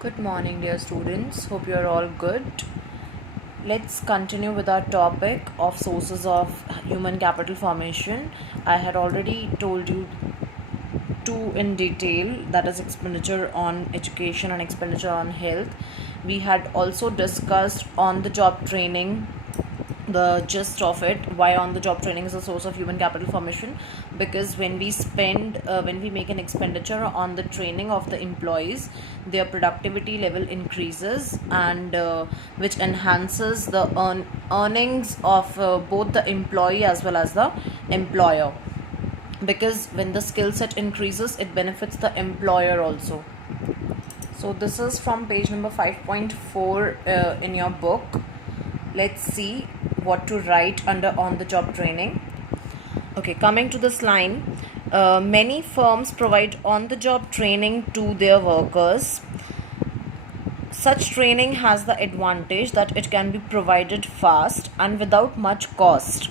Good morning, dear students. Hope you are all good. Let's continue with our topic of sources of human capital formation. I had already told you two in detail, that is expenditure on education and expenditure on health. We had also discussed on the job training, the gist of it, why on the job training is a source of human capital formation. Because when we make an expenditure on the training of the employees, their productivity level increases, and which enhances the earnings of both the employee as well as the employer. Because when the skill set increases, it benefits the employer also. So this is from page number 5.4 in your book. Let's see what to write under on the job training. Okay, coming to this line, many firms provide on the job training to their workers. Such training has the advantage that it can be provided fast and without much cost.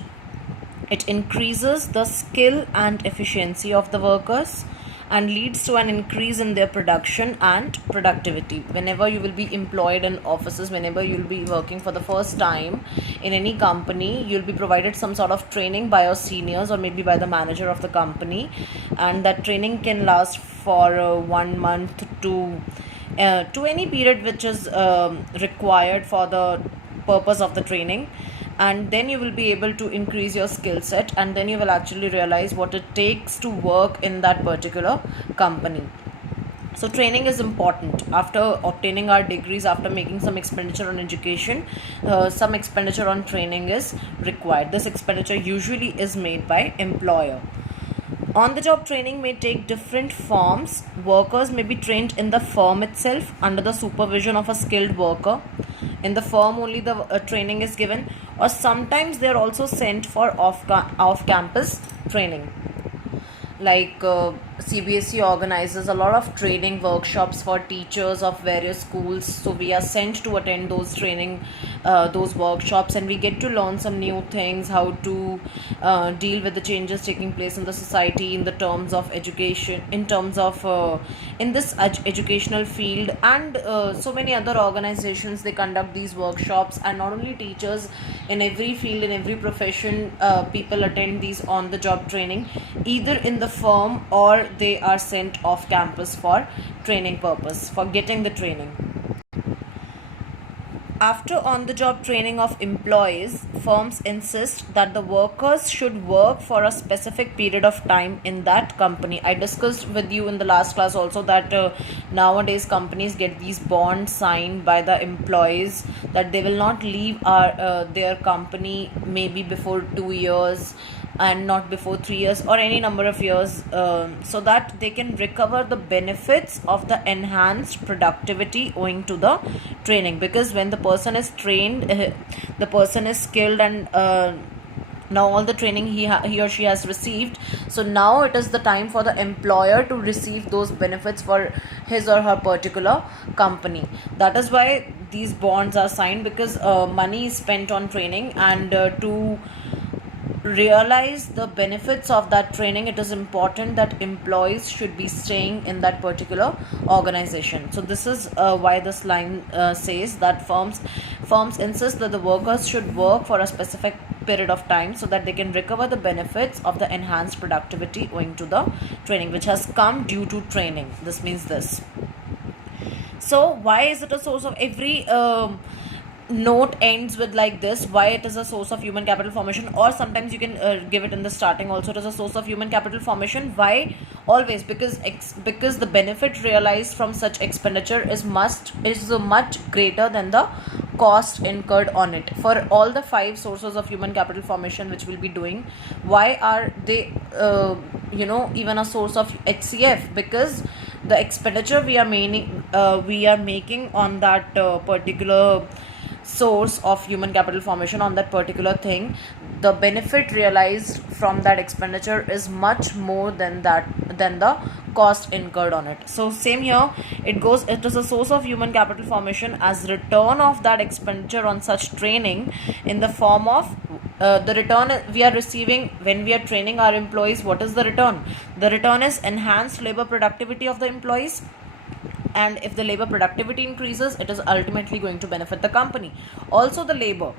It increases the skill and efficiency of the workers and leads to an increase in their production and productivity. Whenever you will be employed in offices, whenever you will be working for the first time in any company, you'll be provided some sort of training by your seniors or maybe by the manager of the company, and that training can last for 1 month to any period which is required for the purpose of the training. And then you will be able to increase your skill set, and then you will actually realize what it takes to work in that particular company. So training is important. After obtaining our degrees, after making some expenditure on education, some expenditure on training is required. This expenditure usually is made by employer. On-the-job training may take different forms. Workers may be trained in the firm itself under the supervision of a skilled worker. In the firm only the training is given, or sometimes they are also sent for off-campus training. Like CBSE organizes a lot of training workshops for teachers of various schools, so we are sent to attend those training those workshops, and we get to learn some new things, how to deal with the changes taking place in the society in the terms of education, in terms of in this educational field. And so many other organizations, they conduct these workshops, and not only teachers, in every field, in every profession, people attend these on the job training, either in the firm or they are sent off campus for training purpose, for getting the training. After on-the-job training of employees, firms insist that the workers should work for a specific period of time in that company. I discussed with you in the last class also that nowadays companies get these bonds signed by the employees that they will not leave their company maybe before 2 years and not before 3 years or any number of years, so that they can recover the benefits of the enhanced productivity owing to the training. Because when the person is trained, the person is skilled, and now all the training he or she has received, so now it is the time for the employer to receive those benefits for his or her particular company. That is why these bonds are signed, because money is spent on training, and to realize the benefits of that training, it is important that employees should be staying in that particular organization. So this is why this line says that firms insist that the workers should work for a specific period of time so that they can recover the benefits of the enhanced productivity owing to the training which has come due to training. This means this. So why is it a source of every note ends with like this, why it is a source of human capital formation? Or sometimes you can give it in the starting also, it is a source of human capital formation. Why? Always because the benefit realized from such expenditure is much greater than the cost incurred on it. For all the 5 sources of human capital formation which we'll be doing, why are they even a source of HCF? Because the expenditure we are making on that particular source of human capital formation, on that particular thing, the benefit realized from that expenditure is much more than the cost incurred on it. So same here, it is a source of human capital formation as return of that expenditure on such training in the form of the return we are receiving when we are training our employees. What is the return? The return is enhanced labor productivity of the employees, and if the labor productivity increases, it is ultimately going to benefit the company, also the labor.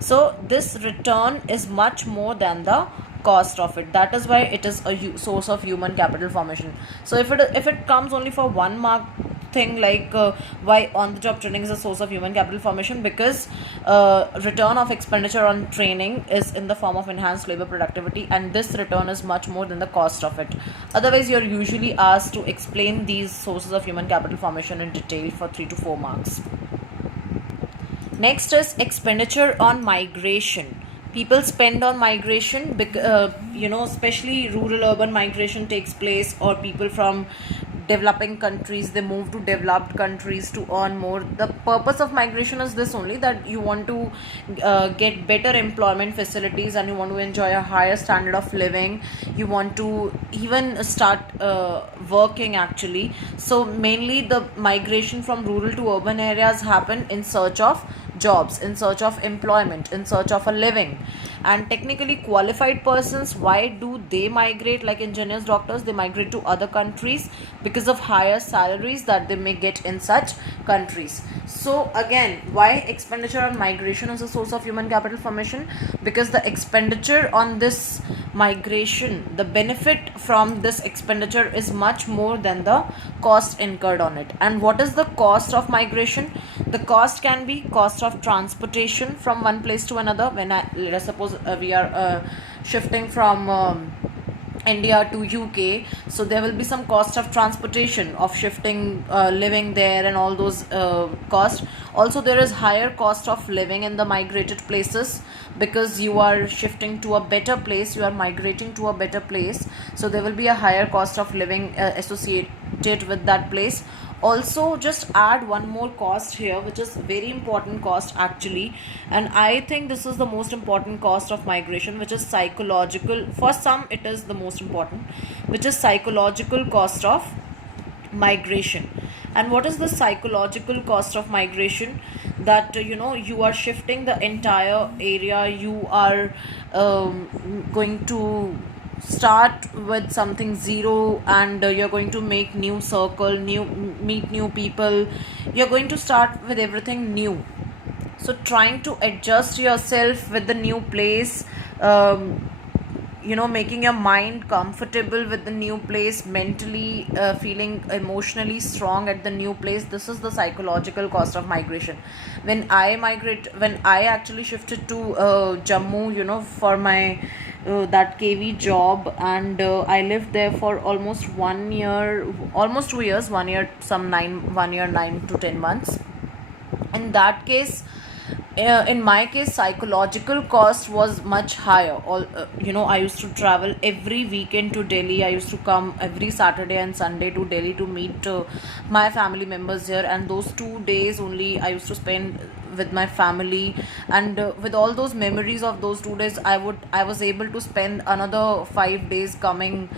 So this return is much more than the cost of it. That is why it is a source of human capital formation. So if it comes only for 1 mark thing, like why on the job training is a source of human capital formation, because return of expenditure on training is in the form of enhanced labor productivity, and this return is much more than the cost of it. Otherwise, you're usually asked to explain these sources of human capital formation in detail for 3 to 4 marks. Next is expenditure on migration. People spend on migration because especially rural urban migration takes place, or people from developing countries, they move to developed countries to earn more. The purpose of migration is this only, that you want to get better employment facilities, and you want to enjoy a higher standard of living. You want to even start working actually. So mainly the migration from rural to urban areas happen in search of jobs, in search of employment, in search of a living. And technically qualified persons, why do they migrate? Like engineers, doctors, they migrate to other countries because of higher salaries that they may get in such countries. So again, why expenditure on migration is a source of human capital formation? Because the expenditure on this migration, the benefit from this expenditure is much more than the cost incurred on it. And what is the cost of migration? The cost can be cost of transportation from one place to another. When let us suppose we are shifting from India to UK, so there will be some cost of transportation, of shifting, living there, and all those costs. Also, there is higher cost of living in the migrated places, because you are shifting to a better place, you are migrating to a better place, so there will be a higher cost of living associated with that place. Also, just add one more cost here, which is very important cost actually, and I think this is the most important cost of migration, which is psychological. For some it is the most important, which is psychological cost of migration. And what is the psychological cost of migration? That you are shifting the entire area, you are going to start with something zero, and you're going to make new circle, meet new people, you're going to start with everything new. So trying to adjust yourself with the new place, making your mind comfortable with the new place, mentally feeling emotionally strong at the new place, this is the psychological cost of migration. When I actually shifted to Jammu, for my that KV job, and I lived there for almost 1 year, almost 2 years, 1 year, 9 to 10 months. In that case, in my case, psychological cost was much higher. I used to travel every weekend to Delhi. I used to come every Saturday and Sunday to Delhi to meet my family members here, and those 2 days only I used to spend with my family. And with all those memories of those 2 days, I was able to spend another 5 days coming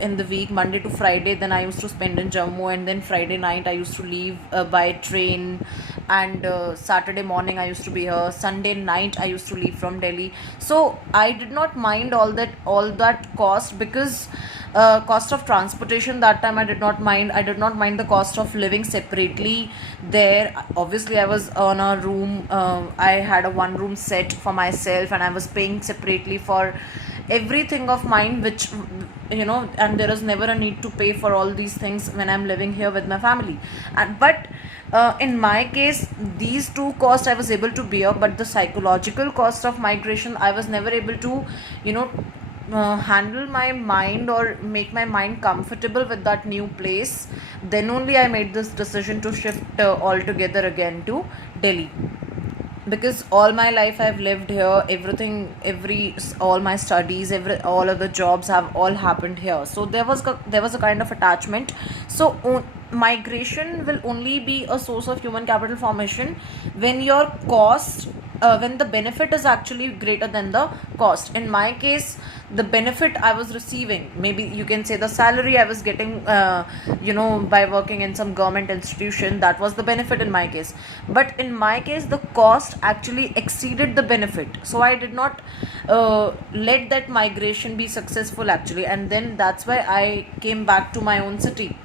in the week, Monday to Friday. Then I used to spend in Jammu, and then Friday night I used to leave by train, and Saturday morning I used to be here, Sunday night I used to leave from Delhi. So I did not mind all that cost, because cost of transportation that time I did not mind. I did not mind the cost of living separately there. Obviously I was on a room, I had a 1 room set for myself, and I was paying separately for everything of mine, which and there is never a need to pay for all these things when I'm living here with my family. But in my case, these two costs I was able to bear, but the psychological cost of migration I was never able to handle my mind or make my mind comfortable with that new place. Then only I made this decision to shift altogether again to Delhi, because all my life I've lived here. All my studies, all of the jobs have all happened here. So there was a kind of attachment. So migration will only be a source of human capital formation when your cost, when the benefit is actually greater than the cost. In my case, the benefit I was receiving, maybe you can say the salary I was getting by working in some government institution, that was the benefit in my case. But in my case, the cost actually exceeded the benefit, so I did not let that migration be successful actually. And then that's why I came back to my own city.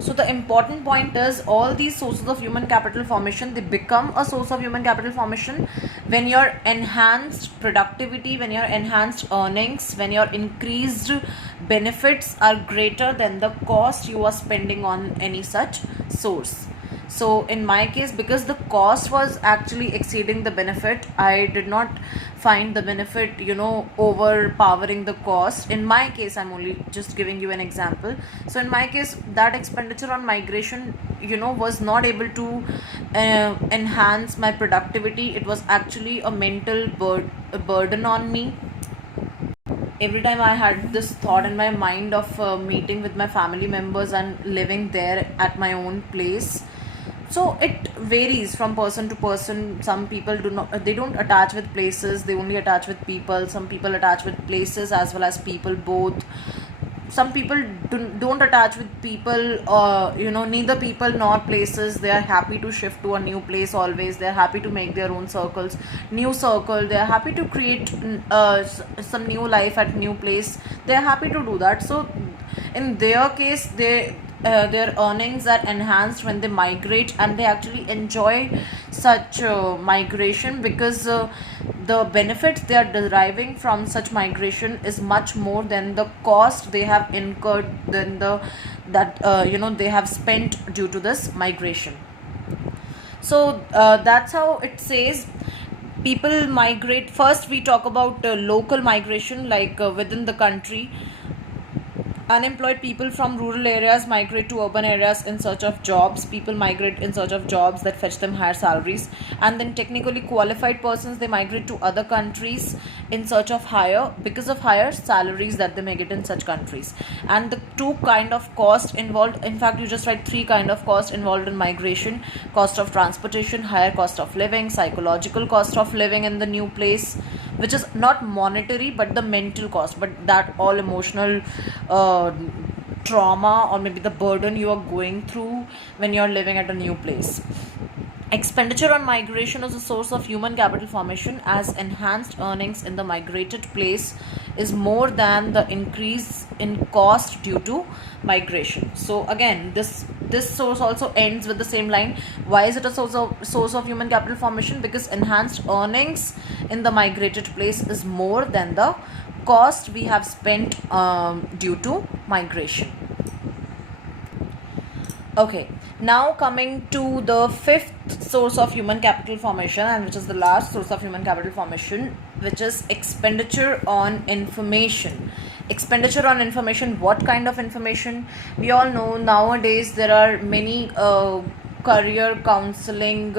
So the important point is all these sources of human capital formation, they become a source of human capital formation when your enhanced productivity, when your enhanced earnings, when your increased benefits are greater than the cost you are spending on any such source. So in my case, because the cost was actually exceeding the benefit, I did not find the benefit, overpowering the cost. In my case, I'm only just giving you an example. So in my case, that expenditure on migration, was not able to enhance my productivity. It was actually a mental burden on me. Every time I had this thought in my mind of meeting with my family members and living there at my own place. So it varies from person to person. Some people they don't attach with places, they only attach with people. Some people attach with places as well as people, both. Some people don't attach with people, neither people nor places. They are happy to shift to a new place always. They are happy to make their own new circle. They are happy to create some new life at new place. They are happy to do that. So in their case, their earnings are enhanced when they migrate, and they actually enjoy such migration, because the benefits they are deriving from such migration is much more than the cost they have incurred, than they have spent due to this migration. So that's how it says people migrate. First we talk about local migration, like within the country. Unemployed people from rural areas migrate to urban areas in search of jobs. People migrate in search of jobs that fetch them higher salaries. And then technically qualified persons, they migrate to other countries in search of because of higher salaries that they may get in such countries. And the two kind of cost involved, in fact you just write three kind of cost involved in migration: cost of transportation, higher cost of living, psychological cost of living in the new place, which is not monetary but the mental cost, but that all emotional trauma or maybe the burden you are going through when you're living at a new place. Expenditure on migration is a source of human capital formation, as enhanced earnings in the migrated place is more than the increase in cost due to migration. So again, this source also ends with the same line. Why is it a source of human capital formation? Because enhanced earnings in the migrated place is more than the cost we have spent due to migration. Okay, now coming to the fifth source of human capital formation, and which is the last source of human capital formation, which is expenditure on information. Expenditure on information. What kind of information? We all know nowadays there are many career counseling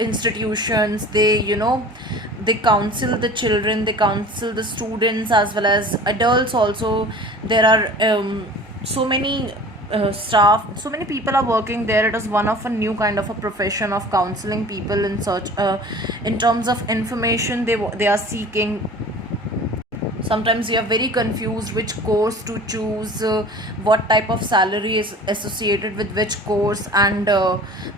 institutions. They counsel the children, they counsel the students as well as adults also. There are so many staff, so many people are working there. It is one of a new kind of a profession of counseling people in search in terms of information they are seeking. Sometimes we are very confused which course to choose, what type of salary is associated with which course, and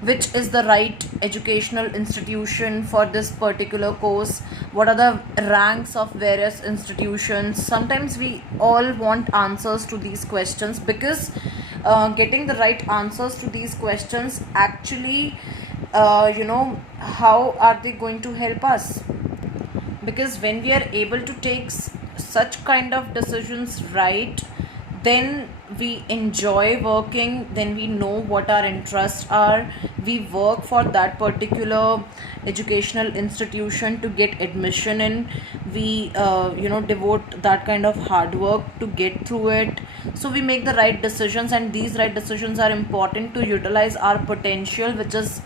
which is the right educational institution for this particular course, what are the ranks of various institutions. Sometimes we all want answers to these questions, because getting the right answers to these questions actually, how are they going to help us? Because when we are able to take such kind of decisions right, then we enjoy working, then we know what our interests are, we work for that particular educational institution to get admission in, we devote that kind of hard work to get through it. So we make the right decisions, and these right decisions are important to utilize our potential, which is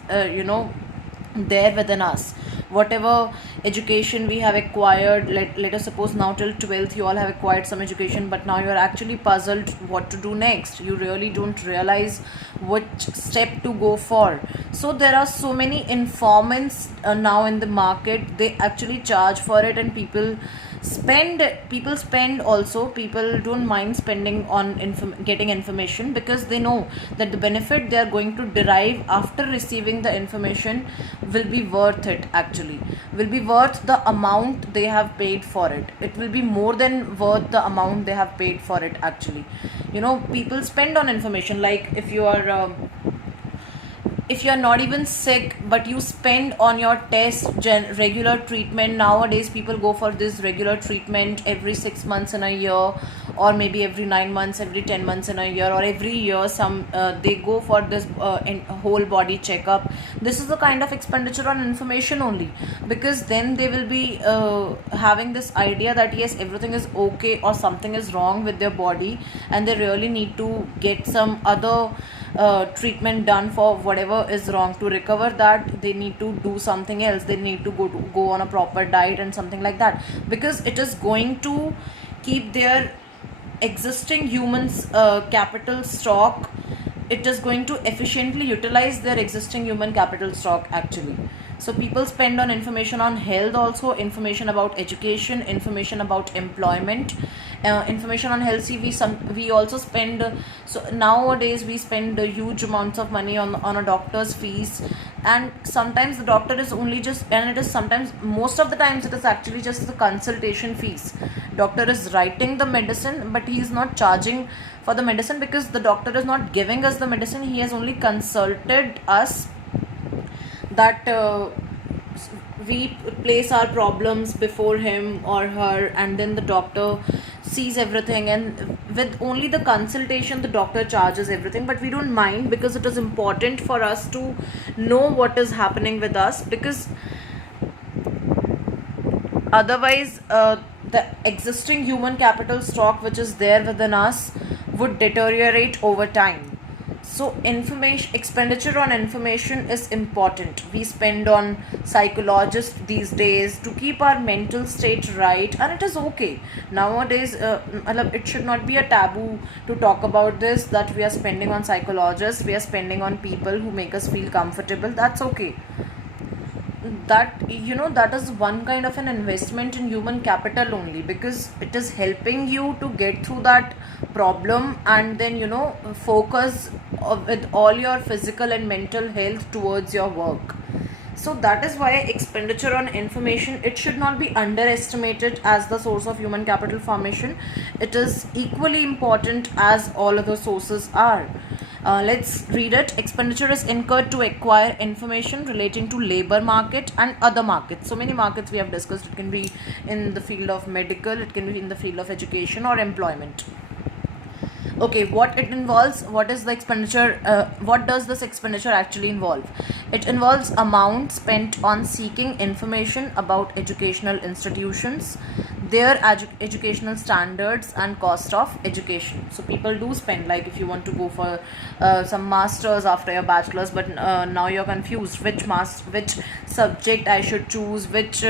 there within us. Whatever education we have acquired, let us suppose now till 12th you all have acquired some education, but now you are actually puzzled what to do next. You really don't realize which step to go for. So there are so many informants now in the market. They actually charge for it, and people People spend also, people don't mind spending on getting information, because they know that the benefit they are going to derive after receiving the information will be worth it, actually will be worth the amount they have paid for it. It will be more than worth the amount they have paid for it, actually. People spend on information. Like if you're not even sick, but you spend on your test, regular treatment. Nowadays people go for this regular treatment every 6 months in a year, or maybe every 9 months, every 10 months in a year, or every year some they go for this whole body checkup. This is the kind of expenditure on information only, because then they will be having this idea that yes, everything is okay or something is wrong with their body, and they really need to get some other treatment done for whatever is wrong. To recover that, they need to do something else. They need to go on a proper diet and something like that, because it is going to keep their existing humans capital stock. It is going to efficiently utilize their existing human capital stock, actually. So people spend on information on health also, information about education, information about employment, information on health. See, we also spend so nowadays we spend huge amounts of money on a doctor's fees. And sometimes the doctor is only just, and it is sometimes, most of the times it is actually just the consultation fees. Doctor is writing the medicine, but he is not charging for the medicine, because the doctor is not giving us the medicine. He has only consulted us, that we place our problems before him or her, and then the doctor sees everything, and with only the consultation the doctor charges everything. But we don't mind, because it is important for us to know what is happening with us, because otherwise the existing human capital stock which is there within us would deteriorate over time. So expenditure on information is important. We spend on psychologists these days to keep our mental state right, and it is okay. Nowadays it should not be a taboo to talk about this, that we are spending on psychologists, we are spending on people who make us feel comfortable. That's okay. That is one kind of an investment in human capital only, because it is helping you to get through that problem, and then focus with all your physical and mental health towards your work. So that is why expenditure on information, it should not be underestimated as the source of human capital formation. It is equally important as all other sources are. Let's read it. Expenditure is incurred to acquire information relating to labor market and other markets. So many markets we have discussed. It can be in the field of medical, it can be in the field of education or employment. Okay, what it involves, what is the expenditure, what does this expenditure actually involve? It involves amount spent on seeking information about educational institutions, their educational standards and cost of education. So people do spend, like if you want to go for some masters after your bachelor's, but now you're confused which subject I should choose, which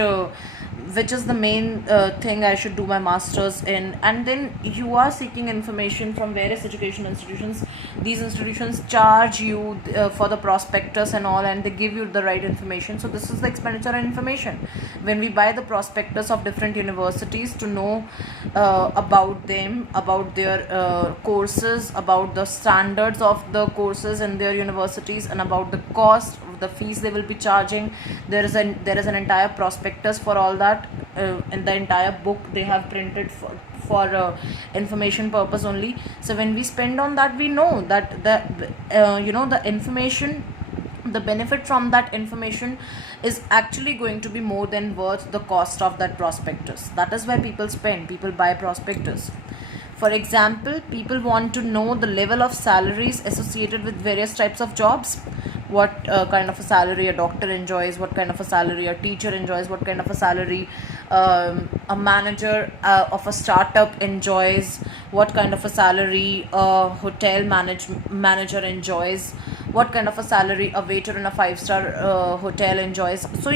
is the main thing I should do my masters in, and then you are seeking information from various education institutions. These institutions charge you for the prospectus and all, and they give you the right information. So this is the expenditure on information. When we buy the prospectus of different universities to know about them, about their courses, about the standards of the courses in their universities, and about the cost, the fees they will be charging, there is an entire prospectus for all that. In the entire book they have printed for information purpose only. So when we spend on that, we know that the information, the benefit from that information is actually going to be more than worth the cost of that prospectus. That is why people buy prospectus. For example, people want to know the level of salaries associated with various types of jobs. What kind of a salary a doctor enjoys, what kind of a salary a teacher enjoys, what kind of a salary a manager of a startup enjoys, what kind of a salary a hotel manager enjoys, what kind of a salary a waiter in a 5-star hotel enjoys. So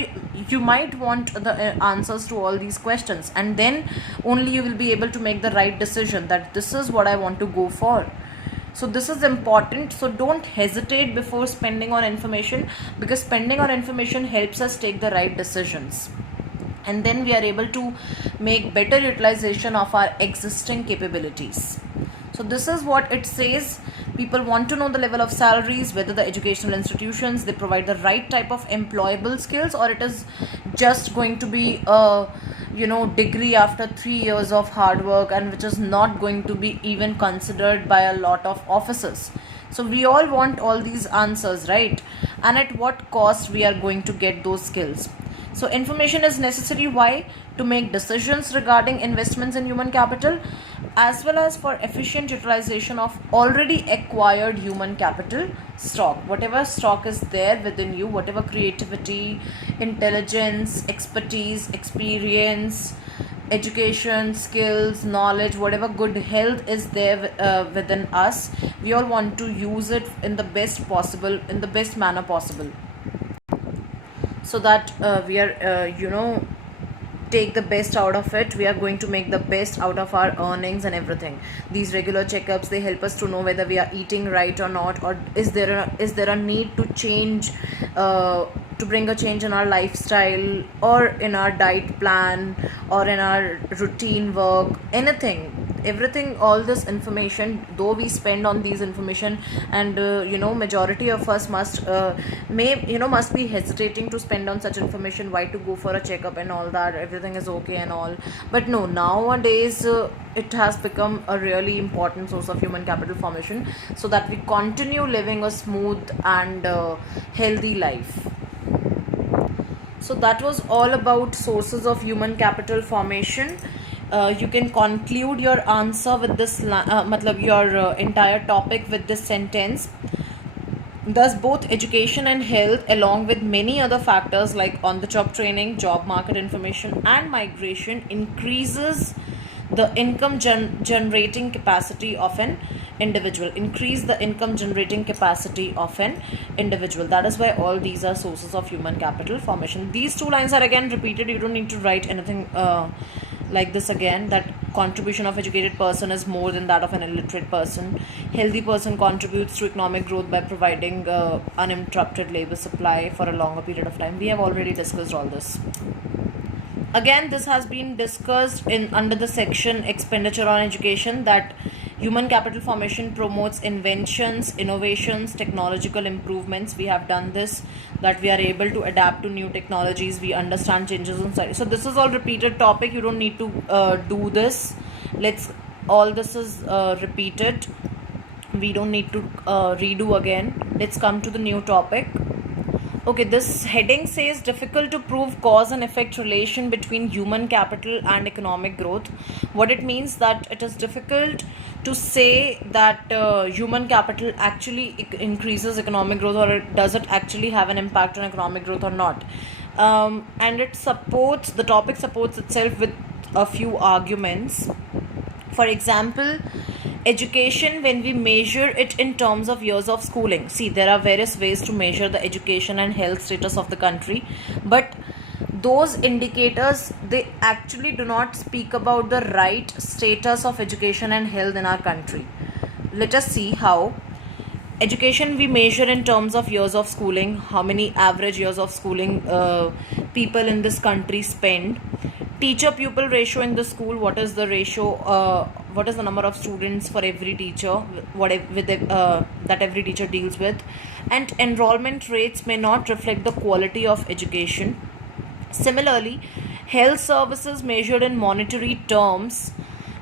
you might want the answers to all these questions, and then only you will be able to make the right decision that this is what I want to go for. So this is important. So don't hesitate before spending on information, because spending on information helps us take the right decisions. and then we are able to make better utilization of our existing capabilities. So this is what it says. People want to know the level of salaries, whether the educational institutions, they provide the right type of employable skills, or it is just going to be a degree after 3 years of hard work, and which is not going to be even considered by a lot of officers. So we all want all these answers, right? And at what cost we are going to get those skills. So information is necessary. Why? To make decisions regarding investments in human capital, as well as for efficient utilization of already acquired human capital stock. Whatever stock is there within you, whatever creativity, intelligence, expertise, experience, education, skills, knowledge, whatever good health is there within us, we all want to use it in the best manner possible, so that we are take the best out of it. We are going to make the best out of our earnings and everything. These regular checkups, they help us to know whether we are eating right or not, or is there a need to change, to bring a change in our lifestyle, or in our diet plan, or in our routine work, everything. All this information, though we spend on these information, and majority of us must be hesitating to spend on such information. Why to go for a checkup and all that, everything is okay and all. But no, nowadays it has become a really important source of human capital formation, so that we continue living a smooth and healthy life. So that was all about sources of human capital formation. You can conclude your answer with this your entire topic with this sentence. Thus, both education and health, along with many other factors like on-the-job training, job market information, and migration, increases the income generating capacity of an individual. That is why all these are sources of human capital formation. These two lines are again repeated. You don't need to write anything like this again, that contribution of educated person is more than that of an illiterate person. Healthy person contributes to economic growth by providing uninterrupted labor supply for a longer period of time. We have already discussed all this. Again, this has been discussed under the section expenditure on education, that human capital formation promotes inventions, innovations, technological improvements. We have done this, that we are able to adapt to new technologies, we understand changes in society. So this is all repeated topic. You don't need to do this. All this is repeated. We don't need to redo again. Let's come to the new topic. Okay, this heading says difficult to prove cause and effect relation between human capital and economic growth. What it means, that it is difficult to say that human capital actually increases economic growth, or does it actually have an impact on economic growth or not. And the topic supports itself with a few arguments. For example, education, when we measure it in terms of years of schooling. See, there are various ways to measure the education and health status of the country, but those indicators, they actually do not speak about the right status of education and health in our country. Let us see how. Education we measure in terms of years of schooling, how many average years of schooling people in this country spend. Teacher pupil ratio in the school, what is the ratio, what is the number of students for every teacher, that every teacher deals with. And enrollment rates may not reflect the quality of education. Similarly, health services measured in monetary terms,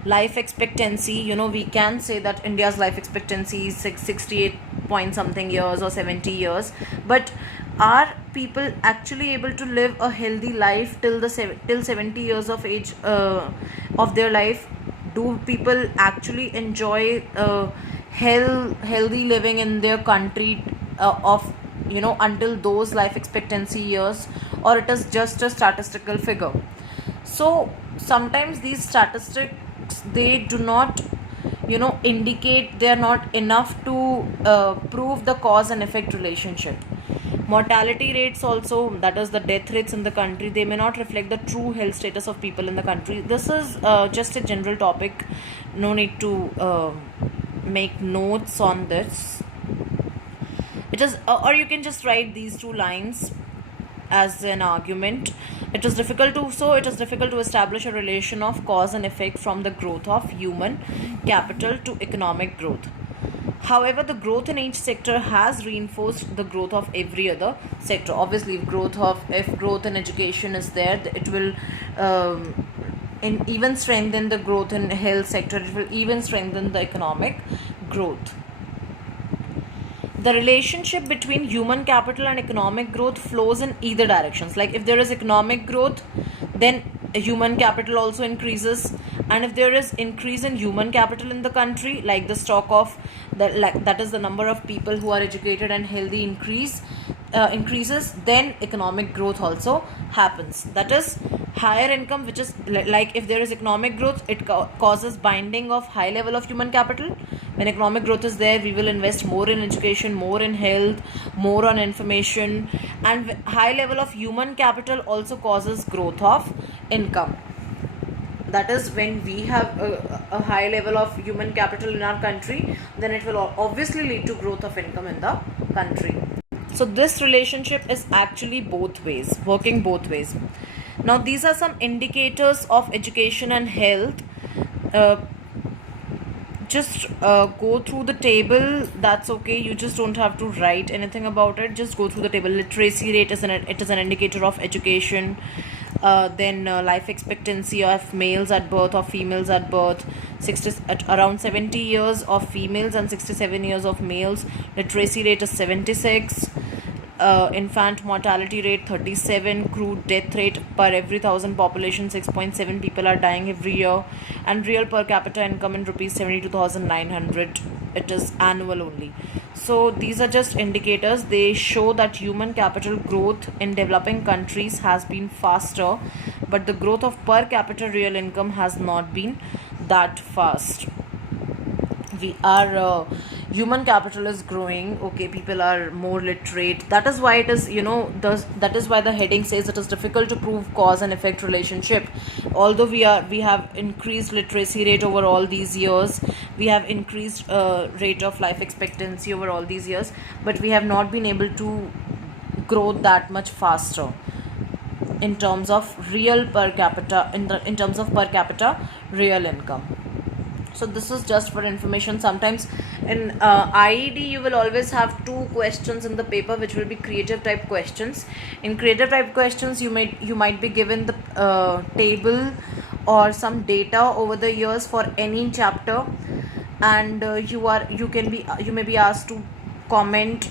life expectancy, we can say that India's life expectancy is 68 point something years or 70 years, but are people actually able to live a healthy life till 70 years of age of their life? Do people actually enjoy healthy living in their country until those life expectancy years, or it is just a statistical figure? So sometimes these statistics, they do not indicate, they are not enough to prove the cause and effect relationship. Mortality rates also, that is the death rates in the country, they may not reflect the true health status of people in the country. This is just a general topic, no need to make notes on this. It is, or you can just write these two lines. as an argument. It is difficult to establish a relation of cause and effect from the growth of human capital to economic growth. However, the growth in each sector has reinforced the growth of every other sector. Obviously, if growth in education is there, it will even strengthen the growth in health sector. It will even strengthen the economic growth. The relationship between human capital and economic growth flows in either directions. Like if there is economic growth, then human capital also increases, and if there is increase in human capital in the country, like the stock of that is the number of people who are educated and healthy increases, then economic growth also happens. That is higher income, which is like if there is economic growth, it causes binding of high level of human capital. When economic growth is there, we will invest more in education, more in health, more on information, and high level of human capital also causes growth of income. That is, when we have a high level of human capital in our country, then it will obviously lead to growth of income in the country. So this relationship is actually working both ways. Now these are some indicators of education and health. Just go through the table. That's okay. You just don't have to write anything about it. Just go through the table. Literacy rate is an indicator of education. Then life expectancy of males at birth or females at birth, around 70 years of females and 67 years of males. Literacy rate is 76. Infant mortality rate 37. Crude death rate per every 1,000 population 6.7 people are dying every year, and real per capita income in rupees 72,900. It is annual only. So these are just indicators. They show that human capital growth in developing countries has been faster, but the growth of per capita real income has not been that fast. Human capital is growing. Okay, people are more literate. That is why it is, that is why the heading says it is difficult to prove cause and effect relationship. Although we have increased literacy rate over all these years, we have increased rate of life expectancy over all these years, but we have not been able to grow that much faster in terms of real per capita, in terms of per capita real income. So this is just for information. Sometimes in IED you will always have 2 questions in the paper, which will be creative type questions. In creative type questions, you might be given the table or some data over the years for any chapter, and you may be asked to comment,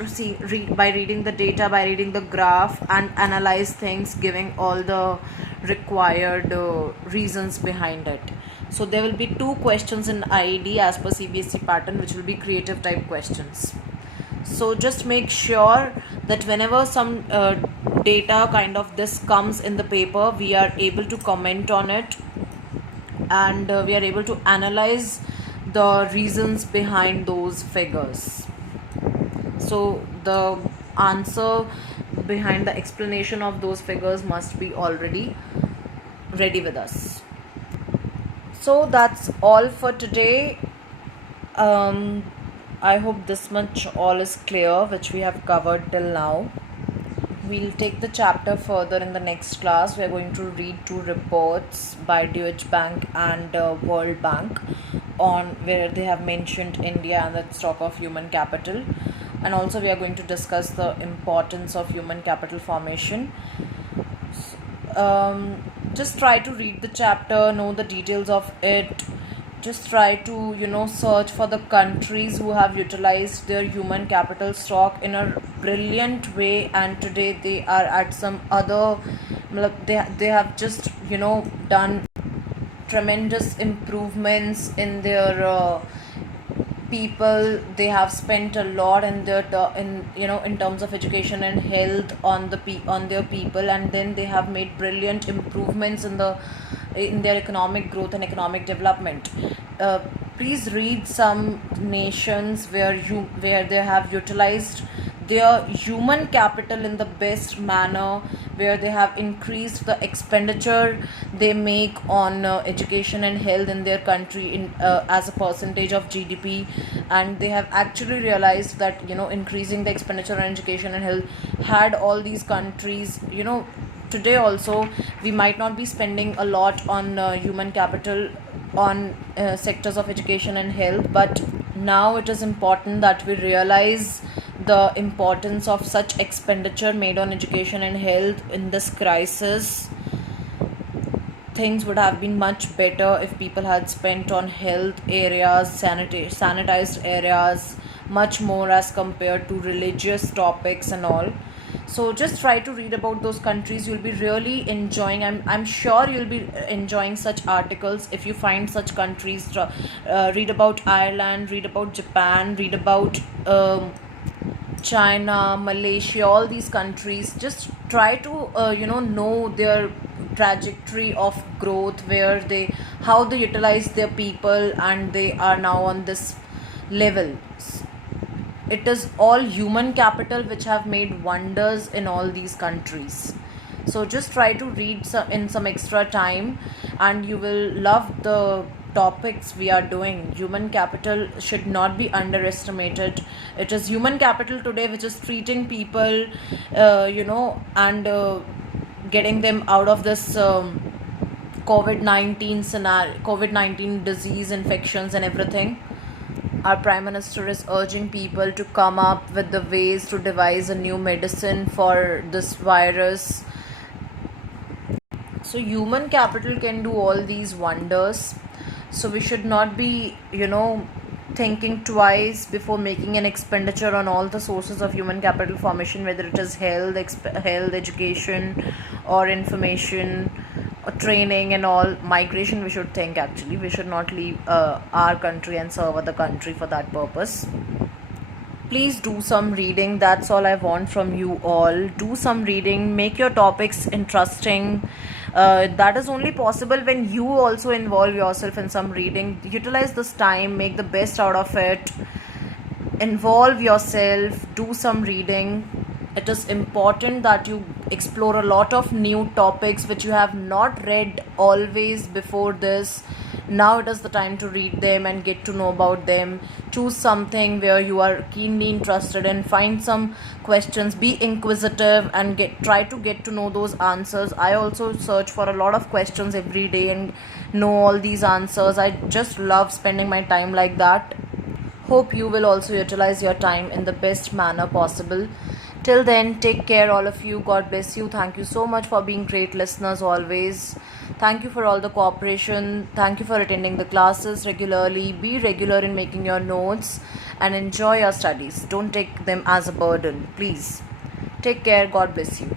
by reading the data, by reading the graph, and analyze things, giving all the required reasons behind it. So there will be 2 questions in IED as per CBSE pattern, which will be creative type questions. So just make sure that whenever some data kind of this comes in the paper, we are able to comment on it, and we are able to analyze the reasons behind those figures. So the answer behind the explanation of those figures must be already ready with us. So that's all for today. I hope this much all is clear, which we have covered till now. We'll take the chapter further in the next class. We are going to read 2 reports by Deutsche Bank and World Bank, on where they have mentioned India and the stock of human capital, and also we are going to discuss the importance of human capital formation. Just try to read the chapter, know the details of it. Just try to search for the countries who have utilized their human capital stock in a brilliant way, and today they are at some other, they have just done tremendous improvements in their people. They have spent a lot in their in terms of education and health on their people, and then they have made brilliant improvements in their economic growth and economic development. Please read some nations where they have utilized their human capital in the best manner, where they have increased the expenditure they make on education and health in their country in as a percentage of GDP. And they have actually realized that increasing the expenditure on education and health had all these countries, today also we might not be spending a lot on human capital on sectors of education and health, but now it is important that we realize the importance of such expenditure made on education and health in this crisis. Things would have been much better if people had spent on health areas, sanitized areas, much more as compared to religious topics and all. So just try to read about those countries. You'll be really enjoying. I'm sure you'll be enjoying such articles if you find such countries. Read about Ireland, read about Japan, read about China, Malaysia, all these countries. Just try to know their trajectory of growth, how they utilize their people, and they are now on this level. It is all human capital which have made wonders in all these countries. So just try to read in some extra time, and you will love the topics we are doing. Human capital should not be underestimated. It is human capital today which is treating people, and getting them out of this COVID-19 scenario, COVID-19 disease, infections and everything. Our Prime Minister is urging people to come up with the ways to devise a new medicine for this virus. So human capital can do all these wonders. So we should not be, thinking twice before making an expenditure on all the sources of human capital formation, whether it is health, education, or information, or training and all. Migration, we should think actually. We should not leave our country and serve other country for that purpose. Please do some reading. That's all I want from you all. Do some reading. Make your topics interesting. That is only possible when you also involve yourself in some reading. Utilize this time. Make the best out of it. Involve yourself. Do some reading. It is important that you explore a lot of new topics which you have not read always before this. Now it is the time to read them and get to know about them. Choose something where you are keenly interested in. Find some questions. Be inquisitive and try to get to know those answers. I also search for a lot of questions every day and know all these answers. I just love spending my time like that. Hope you will also utilize your time in the best manner possible. Till then, take care all of you. God bless you. Thank you so much for being great listeners always. Thank you for all the cooperation. Thank you for attending the classes regularly. Be regular in making your notes and enjoy your studies. Don't take them as a burden, please. Take care. God bless you.